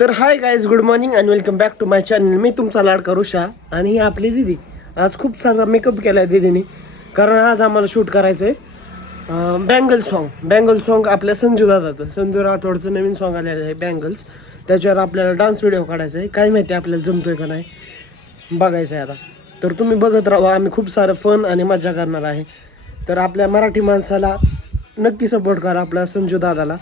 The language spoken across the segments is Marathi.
तर hi guys, good morning and welcome back to my channel. मी तुमचा लाडका ऋषा आणि ही आपली दीदी. आज खूप सारा मेकअप केला आहे दीदीने, कारण आज आम्हाला शूट करायचं आहे बँगल सॉन्ग आपल्या संजू दादाचं, संजू राठोडचं नवीन सॉन्ग आलेलं आहे बँगल्स. त्याच्यावर आपल्याला डान्स व्हिडिओ काढायचा आहे. काय माहिती आपल्याला जमतोय का नाही, बघायचं आहे आता. तर तुम्ही बघत राहा, आम्ही खूप सारं फन आणि मजा करणार आहे. तर आपल्या मराठी माणसाला नक्की सपोर्ट करा, आपल्या संजू दादाला,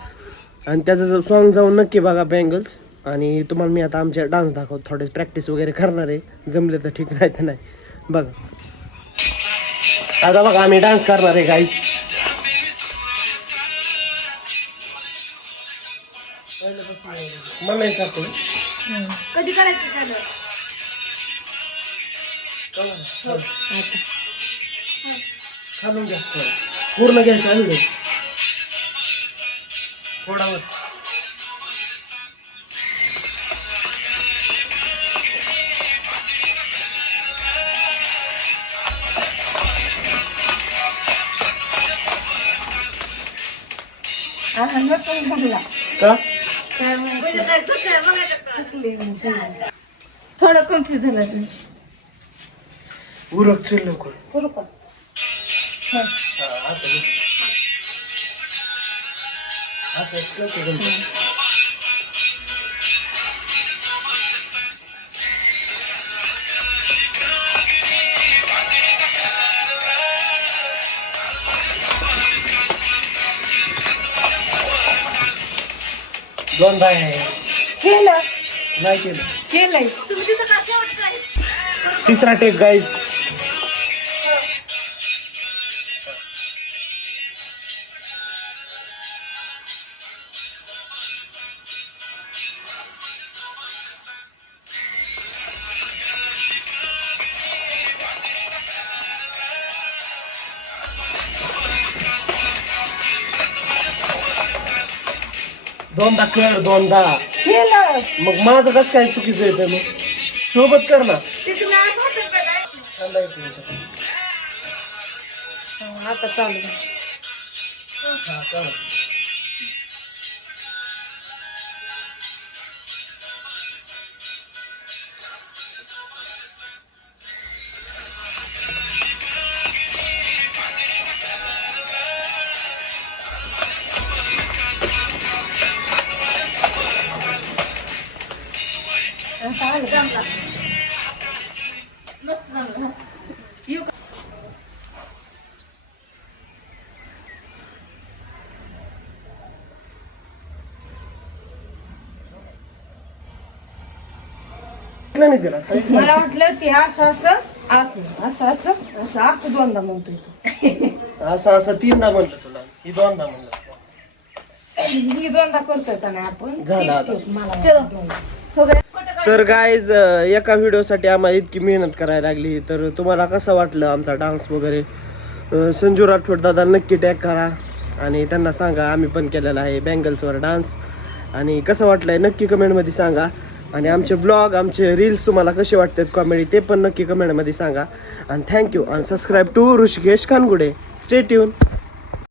आणि त्याचं सॉन्ग जाऊन नक्की बघा बँगल्स. आणि तुम्हाला मी आता आमच्या डान्स दाखवतो, थोडे प्रॅक्टिस वगैरे करणार आहे, जमले तर ठीक, नाही तर नाही. बघा आता, बघा आम्ही डान्स करणार आहे गाईज. मला नाही सांगतो कधी करायचं झालं खालून घ्या, पूर्ण घ्यायचं आणि थोडा वर. का थोडं कन्फ्युज झालं. उरक चल लवकर. करू का? असंच करतो. दोनदा आहे, केलं नाही केलं. केलंय तुम्ही तिथं का शेवट काय तिसरा टेक गाईज. दोनदा कर, दोनदा. केलं मग माझं कसं काय चुकीचं येतं? मग सोबत कर ना. ते तुम्ही असं होतं का काय? थांबा एक मिनिट. आता चालू हा, कर. मस्त झालं. येऊ का? नाही केला. मला वाटलं की असं असं असं असं असं असं असं दोनदा म्हणतोय तू. असं तीनदा म्हणलं तुला, ही दोनदा म्हणलं. ही दोनदा करतोय का नाही आपण? झालं आता. मला तर गाईज, एका व्हिडिओसाठी आम्हाला इतकी मेहनत करायला लागली. तर तुम्हाला कसं वाटलं आमचा डान्स वगैरे? संजू राठोड दादा नक्की टॅग करा आणि त्यांना सांगा आम्ही पण केलेला आहे बँगल्सवर डान्स. आणि कसं वाटलं आहे नक्की कमेंटमध्ये सांगा. आणि आमचे ब्लॉग, आमचे रील्स तुम्हाला कसे वाटतात कॉमेडी, ते पण नक्की कमेंटमध्ये सांगा. आणि थँक्यू. आणि subscribe to Rishikesh Kangude. Stay tune.